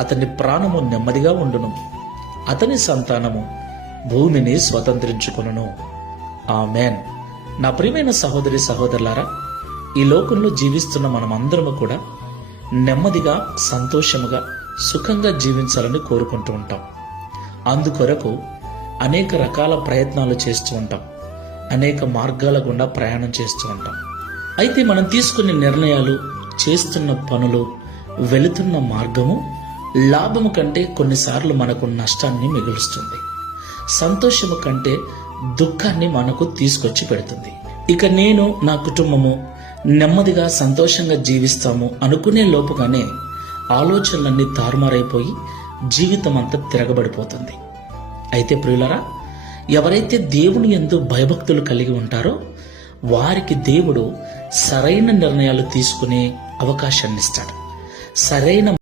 అతని ప్రాణము నెమ్మదిగా ఉండును, అతని సంతానము భూమిని స్వతంత్రించుకొనును. ఆమేన్. నా ప్రియమైన సహోదరి సహోదరులారా, ఈ లోకంలో జీవిస్తున్న మనమందరము కూడా నెమ్మదిగా, సంతోషముగా, సుఖంగా జీవించాలని కోరుకుంటూ ఉంటాం. అందుకొరకు అనేక రకాల ప్రయత్నాలు చేస్తూ ఉంటాం, అనేక మార్గాల గుండా ప్రయాణం చేస్తూ ఉంటాం. అయితే మనం తీసుకునే నిర్ణయాలు, చేస్తున్న పనులు, వెళుతున్న మార్గము లాభము కంటే కొన్నిసార్లు మనకు నష్టాన్ని మిగులుస్తుంది. సంతోషము కంటే దుఃఖాన్ని మనకు తీసుకొచ్చి పెడుతుంది. ఇక నేను, నా కుటుంబము నెమ్మదిగా, సంతోషంగా జీవిస్తాము అనుకునే లోపుగానే ఆలోచనలన్నీ తారుమారైపోయి జీవితం అంతా తిరగబడిపోతుంది. అయితే ప్రియులరా, ఎవరైతే దేవుని యందు భయభక్తులు కలిగి ఉంటారో వారికి దేవుడు సరైన నిర్ణయాలు తీసుకునే అవకాశాన్ని ఇస్తాడు. సరైన